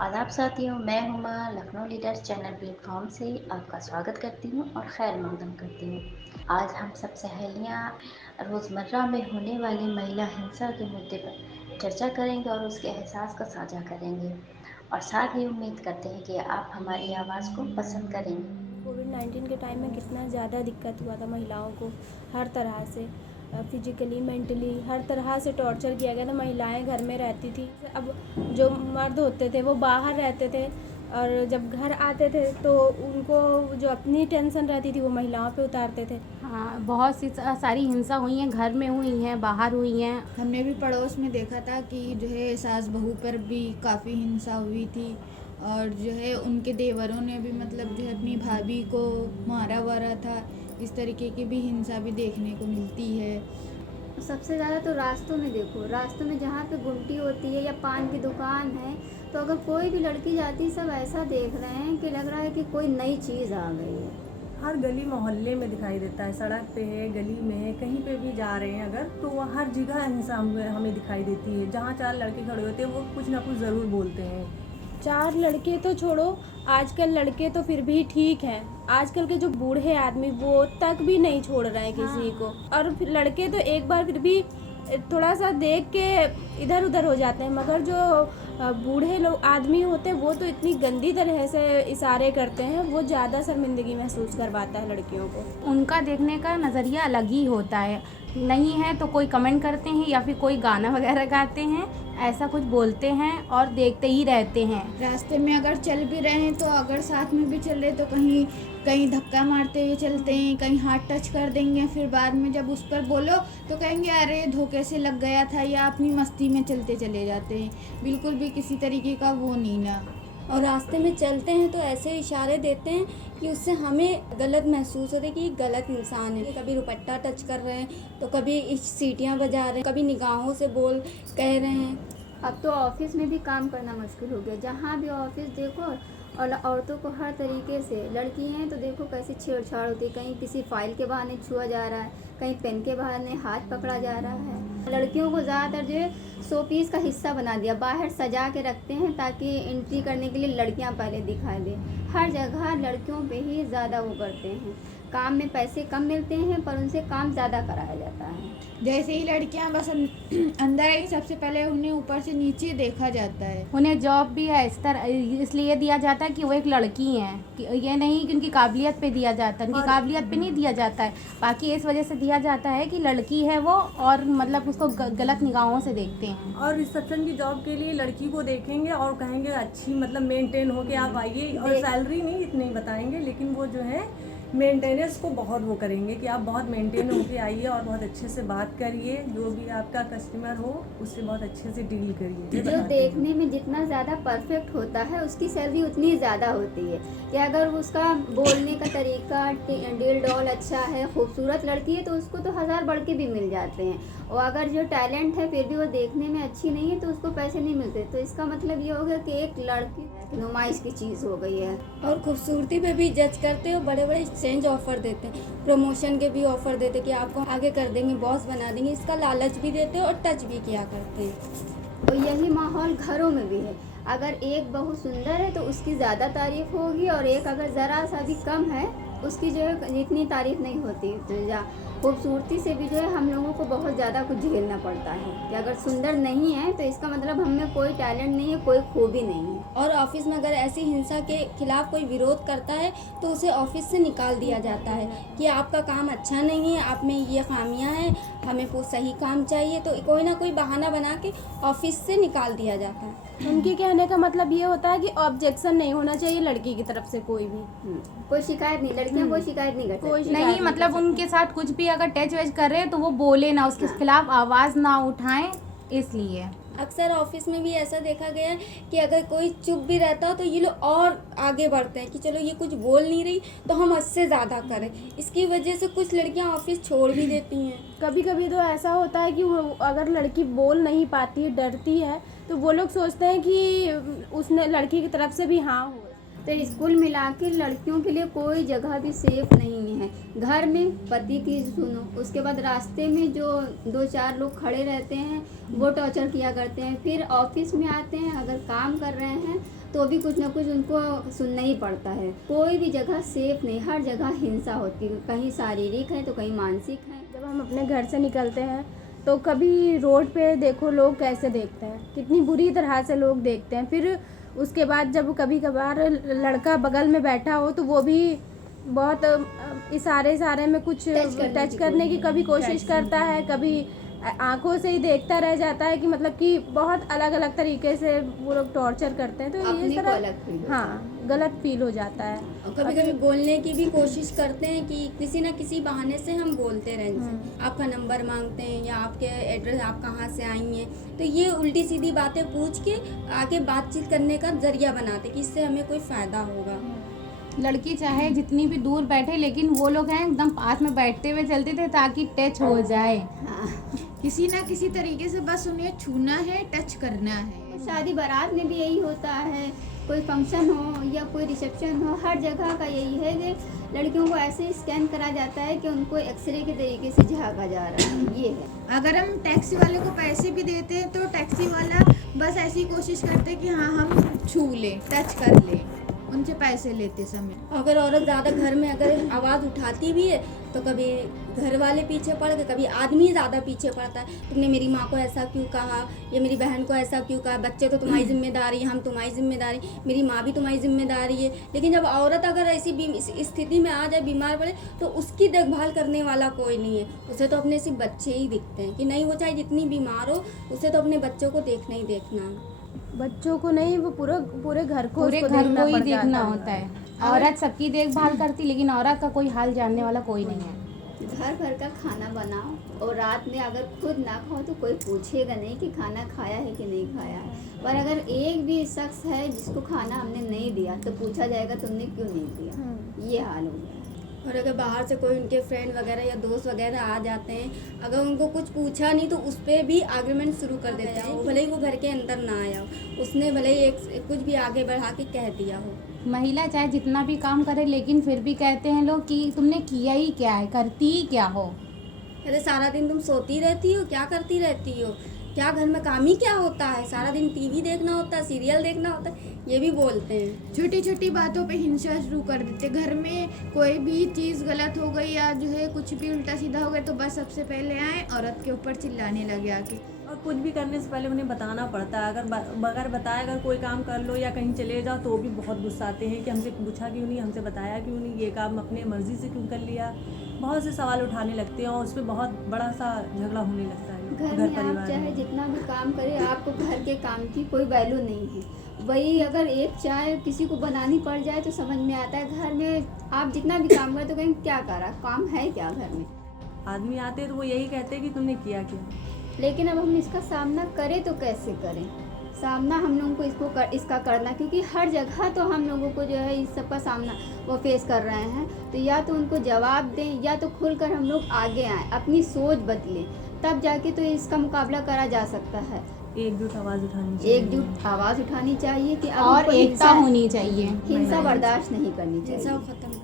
आदाब साथियों, मैं Huma Lucknow leaders channel platform से आपका स्वागत करती हूँ और खैर मकदम करती हूँ। आज हम सब सहेलियाँ रोज़मर्रा में होने वाली महिला हिंसा के मुद्दे पर चर्चा करेंगे और उसके एहसास को साझा करेंगे और साथ ही उम्मीद करते हैं कि आप हमारी आवाज़ को पसंद करेंगे। कोविड-19 के टाइम में कितना ज़्यादा दिक्कत हुआ था महिलाओं को हर तरह से, फिजिकली, मेंटली हर तरह से टॉर्चर किया गया था। महिलाएं घर में रहती थी। अब जो मर्द होते थे वो बाहर रहते थे और जब घर आते थे तो उनको जो अपनी टेंशन रहती थी वो महिलाओं पे उतारते थे। हाँ, बहुत सी सारी हिंसा हुई हैं, घर में हुई हैं, बाहर हुई हैं। हमने भी पड़ोस में देखा था कि जो है सास बहू पर भी काफ़ी हिंसा हुई थी और जो है उनके देवरों ने भी मतलब जो है अपनी भाभी को मारा वारा था। इस तरीके की भी हिंसा भी देखने को मिलती है। सबसे ज़्यादा तो रास्तों में देखो, रास्तों में जहाँ पे गुमटी होती है या पान की दुकान है, तो अगर कोई भी लड़की जाती सब ऐसा देख रहे हैं कि लग रहा है कि कोई नई चीज़ आ गई है। हर गली मोहल्ले में दिखाई देता है, सड़क पे है, गली में है, कहीं पे भी जा रहे हैं अगर तो वह हर जगह हिंसा हमें दिखाई देती है। जहाँ चार लड़के खड़े होते हैं वो कुछ ना कुछ ज़रूर बोलते हैं। 4 लड़के तो छोड़ो, आजकल लड़के तो फिर भी ठीक हैं। आजकल के जो बूढ़े आदमी वो तक भी नहीं छोड़ रहे हैं किसी को, और फिर लड़के तो एक बार फिर भी थोड़ा सा देख के इधर उधर हो जाते हैं, मगर जो बूढ़े लोग आदमी होते हैं वो तो इतनी गंदी तरह से इशारे करते हैं, वो ज़्यादा शर्मिंदगी महसूस करवाता है लड़कियों को। उनका देखने का नज़रिया अलग ही होता है। नहीं है तो कोई कमेंट करते हैं या फिर कोई गाना वगैरह गाते हैं, ऐसा कुछ बोलते हैं और देखते ही रहते हैं। रास्ते में अगर चल भी रहे हैं तो अगर साथ में भी चल रहे तो कहीं कहीं धक्का मारते हुए चलते हैं, कहीं हाथ टच कर देंगे, फिर बाद में जब उस पर बोलो तो कहेंगे अरे धोखे से लग गया था, या अपनी मस्ती में चलते चले जाते हैं। बिल्कुल भी किसी तरीके का वो नहीं ना। और रास्ते में चलते हैं तो ऐसे इशारे देते हैं कि उससे हमें गलत महसूस होता है कि गलत इंसान है। कभी दुपट्टा टच कर रहे हैं तो कभी सीटियाँ बजा रहे हैं, कभी निगाहों से बोल कह रहे हैं। अब तो ऑफिस में भी काम करना मुश्किल हो गया। जहाँ भी ऑफिस देखो और औरतों को हर तरीके से, लड़की हैं तो देखो कैसे छेड़छाड़ होती है, कहीं किसी फाइल के बहाने छुआ जा रहा है, कहीं पेन के बहाने हाथ पकड़ा जा रहा है। लड़कियों को ज़्यादातर जो है शो पीस का हिस्सा बना दिया, बाहर सजा के रखते हैं ताकि एंट्री करने के लिए लड़कियां पहले दिखाई दें। हर जगह लड़कियों पे ही ज़्यादा वो करते हैं। काम में पैसे कम मिलते हैं पर उनसे काम ज़्यादा कराया जाता है। जैसे ही लड़कियां बस अंदर आई सबसे पहले उन्हें ऊपर से नीचे देखा जाता है। उन्हें जॉब भी है इस तरह इसलिए दिया जाता है कि वो एक लड़की हैं, ये नहीं कि उनकी काबिलियत पे दिया जाता है। उनकी काबिलियत पे नहीं दिया जाता है, बाकी इस वजह से दिया जाता है कि लड़की है वो, और मतलब उसको गलत निगाहों से देखते हैं। और रिसेप्शन की जॉब के लिए लड़की को देखेंगे और कहेंगे अच्छी मतलब मेंटेन होके आप आइए, और सैलरी नहीं इतनी बताएंगे, लेकिन वो जो है मेंटेनेंस को बहुत वो करेंगे कि आप बहुत मेंटेन होके आइए और बहुत अच्छे से बात करिए, जो भी आपका कस्टमर हो उससे बहुत अच्छे से डील करिए। जो देखने में जितना ज़्यादा परफेक्ट होता है उसकी सैलरी उतनी ज़्यादा होती है। कि अगर उसका बोलने का तरीका डील डॉल अच्छा है, खूबसूरत लड़की है तो उसको तो 1000 बढ़ के भी मिल जाते हैं। और अगर जो टैलेंट है फिर भी वो देखने में अच्छी नहीं है तो उसको पैसे नहीं मिलते। तो इसका मतलब ये हो गया कि एक लड़की नुमाइश की चीज़ हो गई है। और खूबसूरती पे भी जज करते हो, बड़े बड़े एक्सचेंज ऑफर देते हैं, प्रमोशन के भी ऑफर देते हैं कि आपको आगे कर देंगे, बॉस बना देंगे, इसका लालच भी देते हैं और टच भी किया करते हैं। और यही माहौल घरों में भी है। अगर एक बहू सुंदर है तो उसकी ज़्यादा तारीफ होगी, और एक अगर ज़रा सा भी कम है उसकी जो है इतनी तारीफ नहीं होती। तो खूबसूरती से भी जो है हम लोगों को बहुत ज़्यादा कुछ झेलना पड़ता है कि अगर सुंदर नहीं है तो इसका मतलब हम में कोई टैलेंट नहीं है, कोई खूबी नहीं है। और ऑफिस में अगर ऐसी हिंसा के खिलाफ कोई विरोध करता है तो उसे ऑफिस से निकाल दिया जाता है कि आपका काम अच्छा नहीं है, आप में ये खामियां हैं, हमें वो सही काम चाहिए। तो कोई ना कोई बहाना बना के ऑफिस से निकाल दिया जाता है। उनके कहने का मतलब ये होता है कि ऑब्जेक्शन नहीं होना चाहिए लड़की की तरफ से कोई भी। कोई शिकायत नहीं, लड़कियां कोई शिकायत नहीं करती। कोई नहीं, शिकायत मतलब उनके साथ कुछ भी अगर टच वच कर रहे हैं तो वो बोले ना, उसके खिलाफ आवाज़ ना उठाएं, इसलिए। अक्सर ऑफिस में भी ऐसा देखा गया है कि अगर कोई चुप भी रहता हो तो ये लोग और आगे बढ़ते हैं कि चलो ये कुछ बोल नहीं रही तो हम इससे ज़्यादा करें। इसकी वजह से कुछ लड़कियां ऑफिस छोड़ भी देती हैं। कभी कभी तो ऐसा होता है कि वो अगर लड़की बोल नहीं पाती है, डरती है, तो वो लोग सोचते हैं कि उसने लड़की की तरफ से भी हाँ हो। तो स्कूल मिला के लड़कियों के लिए कोई जगह भी सेफ नहीं है। घर में पति की सुनो, उसके बाद रास्ते में जो 2-4 लोग खड़े रहते हैं वो टॉर्चर किया करते हैं, फिर ऑफिस में आते हैं अगर काम कर रहे हैं तो तो भी कुछ ना कुछ उनको सुनना ही पड़ता है। कोई भी जगह सेफ नहीं, हर जगह हिंसा होती है, कहीं शारीरिक है तो कहीं मानसिक है। जब हम अपने घर से निकलते हैं तो कभी रोड पे देखो लोग कैसे देखते हैं, कितनी बुरी तरह से लोग देखते हैं। फिर उसके बाद जब कभी कभार लड़का बगल में बैठा हो तो वो भी बहुत इशारे में कुछ टच करने की कभी कोशिश करता है, कभी आंखों से ही देखता रह जाता है कि मतलब कि बहुत अलग अलग तरीके से वो लोग टॉर्चर करते हैं। तो अपने ये को तरह अलग फील होता हाँ गलत फील हो जाता है। और कभी कभी बोलने की भी कोशिश करते हैं कि किसी न किसी बहाने से हम बोलते रहें, जैसे आपका नंबर मांगते हैं या आपके एड्रेस, आप कहाँ से आई हैं, तो ये उल्टी सीधी बातें पूछ के आगे बातचीत करने का जरिया बनाते कि इससे हमें कोई फ़ायदा होगा। लड़की चाहे जितनी भी दूर बैठे, लेकिन वो लोग हैं एकदम पास में बैठते हुए चलते थे ताकि टच हो जाए। किसी ना किसी तरीके से बस उन्हें छूना है, टच करना है। शादी बारात में भी यही होता है, कोई फंक्शन हो या कोई रिसेप्शन हो, हर जगह का यही है कि लड़कियों को ऐसे स्कैन करा जाता है कि उनको एक्सरे के तरीके से झाँका जा रहा है। ये है, अगर हम टैक्सी वाले को पैसे भी देते हैं तो टैक्सी वाला बस ऐसी कोशिश करते हैं कि हाँ हम छू लें, टच कर लें उनसे पैसे लेते समय। अगर औरत ज़्यादा घर में अगर आवाज़ उठाती भी है तो कभी घर वाले पीछे पड़ गए, कभी आदमी ज़्यादा पीछे पड़ता है, तुमने मेरी माँ को ऐसा क्यों कहा, या मेरी बहन को ऐसा क्यों कहा, बच्चे तो तुम्हारी जिम्मेदारी, हम तुम्हारी जिम्मेदारी, मेरी माँ भी तुम्हारी जिम्मेदारी है। लेकिन जब औरत अगर ऐसी स्थिति में आ जाए, बीमार पड़े, तो उसकी देखभाल करने वाला कोई नहीं है। उसे तो अपने सिर्फ बच्चे ही दिखते हैं कि नहीं, वो चाहे जितनी बीमार हो उसे तो अपने बच्चों को देखना ही देखना है। बच्चों को नहीं, वो पूरे घर को पूरे उसको घर देखना को ही पड़ देखना जाता होता है। औरत सबकी देखभाल करती, लेकिन औरत का कोई हाल जानने वाला कोई नहीं है। घर भर का खाना बनाओ और रात में अगर खुद ना खाओ तो कोई पूछेगा नहीं कि खाना खाया है कि नहीं खाया है। पर अगर एक भी शख्स है जिसको खाना हमने नहीं दिया तो पूछा जाएगा तुमने क्यों नहीं दिया। ये हाल हो गया। और अगर बाहर से कोई उनके फ्रेंड वगैरह या दोस्त वगैरह आ जाते हैं, अगर उनको कुछ पूछा नहीं तो उस पर भी आर्गुमेंट शुरू कर देते हैं, भले ही वो घर के अंदर ना आया हो, उसने भले ही कुछ भी आगे बढ़ा के कह दिया हो। महिला चाहे जितना भी काम करे, लेकिन फिर भी कहते हैं लोग कि तुमने किया ही क्या है, करती ही क्या हो। अरे सारा दिन तुम सोती रहती हो, क्या करती रहती हो, क्या घर में काम ही क्या होता है, सारा दिन टीवी देखना होता है, सीरियल देखना होता है, ये भी बोलते हैं। छोटी छोटी बातों पे हिंसा शुरू कर देते। घर में कोई भी चीज़ गलत हो गई या जो है कुछ भी उल्टा सीधा हो गया तो बस सबसे पहले आए औरत के ऊपर चिल्लाने लगे आके। और कुछ भी करने से पहले उन्हें बताना पड़ता है। अगर बताए अगर कोई काम कर लो या कहीं चले जाओ तो भी बहुत गुस्सा आते हैं कि हमसे पूछा क्यों नहीं, हमसे बताया क्यों नहीं, ये काम अपने मर्जी से क्यों कर लिया। बहुत से सवाल उठाने लगते हैं और उस पर बहुत बड़ा सा झगड़ा होने लगता है घर में आप चाहे जितना भी काम करें, आपको घर के काम की कोई वैल्यू नहीं है। वही अगर एक चाय किसी को बनानी पड़ जाए तो समझ में आता है। घर में आप जितना भी काम करें तो कहीं क्या करा, काम है क्या घर में। आदमी आते हैं तो वो यही कहते हैं कि तुमने किया क्या। लेकिन अब हम इसका सामना करें तो कैसे करें। सामना हम लोगों को इसका करना, क्योंकि हर जगह तो हम लोगों को जो है इस सब का सामना वो फेस कर रहे हैं। तो या तो उनको जवाब दें या तो खुलकर हम लोग आगे आएँ, अपनी सोच बदलें, तब जाके तो इसका मुकाबला करा जा सकता है। एकजुट आवाज़ उठानी चाहिए। एकजुट आवाज़ उठानी चाहिए कि अब और हमको एकता होनी चाहिए। हिंसा बर्दाश्त नहीं करनी चाहिए। हिंसा खत्म